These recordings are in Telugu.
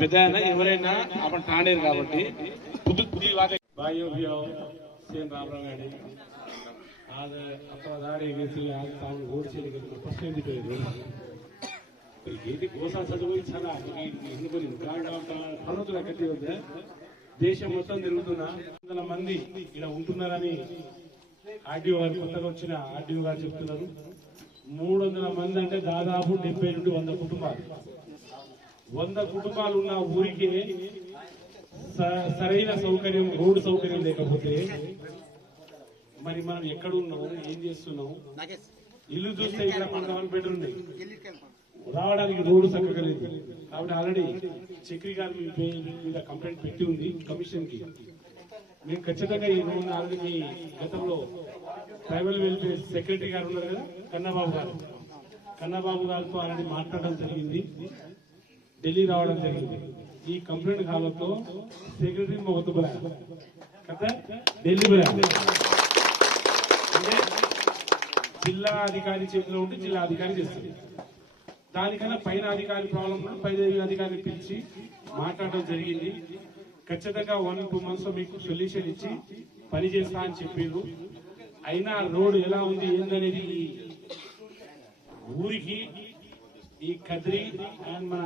పెద్ద ఎవరైనా అప్పుడు తాండేరు కాబట్టి పుదుర్తి भाइयों भी आओ सेन राम राम गाड़ी आज अपना दाढ़ी गेसी आज ताऊ रोड से लेकर पश्चिम दिखे ये गोसा सजवई చాలా ఇందుకొని ఖనోతుల కట్టి ఉంది దేశం మొత్తం తిరుగుతున్నా వందల మంది ఇలా ఉంటున్నారని ఆర్డీఓ గారు కొత్తగా వచ్చిన ఆర్డీఓ గారు చెప్తున్నారు 300 మంది అంటే దాదాపు 70 నుండి 100 కుటుంబాలు 100 కుటుంబాలు ఉన్న ఊరికి సరైన సౌకర్యం రోడ్డు సౌకర్యం లేకపోతే మరి మనం ఎక్కడ ఉన్నాము ఏం చేస్తున్నాము ఇల్లు చూస్తే ఇక్కడ కొంతమంది బెడ్రూమ్ రావడానికి రోడ్డు చక్కగా లేదు కాబట్టి ఆల్రెడీ చక్రి గారు మీద కంప్లైంట్ పెట్టి ఉంది కమిషన్ కి మేము ఖచ్చితంగా ఈ రోజు ఆల్రెడీ మీ గతంలో ట్రైబల్ వెల్ఫేర్ సెక్రటరీ గారు ఉన్నారు కదా కన్నబాబు గారితో ఆల్రెడీ మాట్లాడడం జరిగింది ఢిల్లీ రావడం జరిగింది ఈ कंप्लेंट खालो तो सेक्रेटरी बहुत बड़ा कहता दिल्ली बड़ा जिला अधिकारी చేతిలో ఉండి జిల్లా అధికారి చేస్తుంది దానికన్నా పైన అధికారి ప్రాబ్లం ఉన్న పైన అధికారిని పిలిచి మాట్లాడడం జరిగింది ఖచ్చితంగా 1-2 మంత్స్ మీకు సొల్యూషన్ ఇచ్చి పని చేస్తా అని చెప్పారు అయినా రోడ్ ఎలా ఉంది ఏందనేది ఊరికి ఈ కద్రి అండ్ మన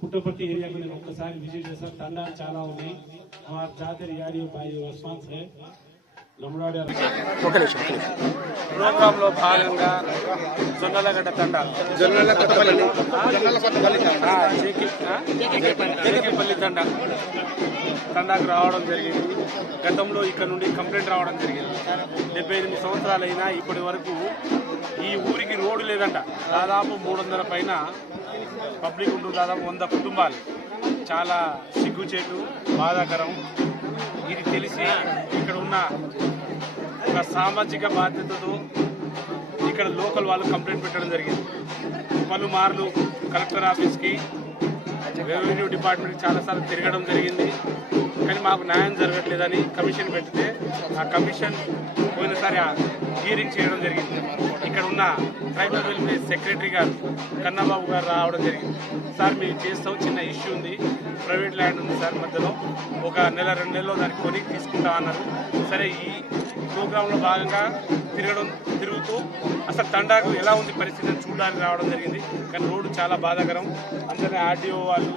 पुट्टपट्टी एरिया को నేను ఒక్కసారి విజిట్ చేశాను తండాలు చాలా ఉన్నాయి हमारा जाते यारियों भाई రెస్పాన్స్ है లమ్ముడాడి ప్రోగ్రామ్ లో భాగంగా జొన్నలగడ్డ తండా జేకేపల్లి తండాకు రావడం జరిగింది గతంలో ఇక్కడ నుండి కంప్లైంట్ రావడం జరిగింది 78 సంవత్సరాలైనా ఇప్పటి వరకు ఈ ఊరికి రోడ్డు లేదంట దాదాపు 300 పైన పబ్లిక్ ఉంటుంది దాదాపు 100 కుటుంబాలు చాలా సిగ్గుచేటు బాధాకరం ఇది తెలిసి ఇక్కడ ఉన్న ఒక సామాజిక బాధ్యతతో ఇక్కడ లోకల్ వాళ్ళు కంప్లైంట్ పెట్టడం జరిగింది పలుమార్లు కలెక్టర్ ఆఫీస్కి రెవెన్యూ డిపార్ట్మెంట్కి చాలాసార్లు తిరగడం జరిగింది కానీ మాకు న్యాయం జరగట్లేదని కమిషన్ పెడితే ఆ కమిషన్ పోయినసారి హియరింగ్ చేయడం జరిగింది ఇక్కడ ఉన్న ట్రైబల్ వెల్ఫేర్ సెక్రటరీ గారు కన్నబాబు గారు రావడం జరిగింది సార్ మేము చేస్తాం చిన్న ఇష్యూ ఉంది ప్రైవేట్ ల్యాండ్ ఉంది సార్ మధ్యలో ఒక 1-2 నెలల్లో దాన్ని కొని తీసుకుంటాం అన్నారు సరే ఈ ప్రోగ్రాంలో భాగంగా తిరుగుతూ అసలు తండాకు ఎలా ఉంది పరిస్థితి అని చూడడానికి రావడం జరిగింది కానీ రోడ్డు చాలా బాధాకరం అందరినీ ఆర్డీఓ గారు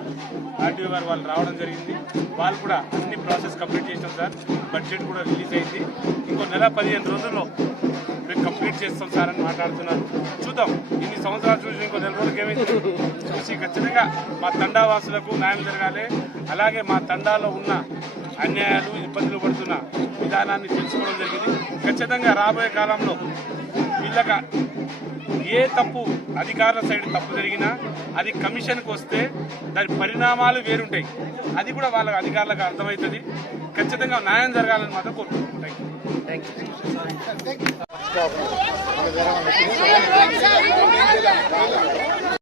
వాళ్ళు రావడం జరిగింది వాళ్ళు కూడా అన్ని ప్రాసెస్ కంప్లీట్ చేసాం సార్ బడ్జెట్ కూడా రిలీజ్ అయింది ఇంకో 15 రోజుల్లో మేము కంప్లీట్ చేస్తాం సార్ అని మాట్లాడుతున్నారు చూద్దాం ఇన్ని సంవత్సరాలు చూసి ఇంకో 4 రోజులకి ఏమైంది చూసి ఖచ్చితంగా మా తండా వాసులకు న్యాయం జరగాలి అలాగే మా తండాలో ఉన్న అన్యాయాలు ఇబ్బందులు పడుతున్న విధానాన్ని తెలుసుకోవడం జరిగింది ఖచ్చితంగా రాబోయే కాలంలో వీళ్ళగా ఏ తప్పు అధికారుల సైడ్ తప్పు జరిగినా అది కమిషన్కి వస్తే దాని పరిణామాలు వేరుంటాయి అది కూడా వాళ్ళ అధికారులకు అర్థమవుతుంది ఖచ్చితంగా న్యాయం జరగాలని మాత్రం కోరుకుంటున్నాం థ్యాంక్ యూ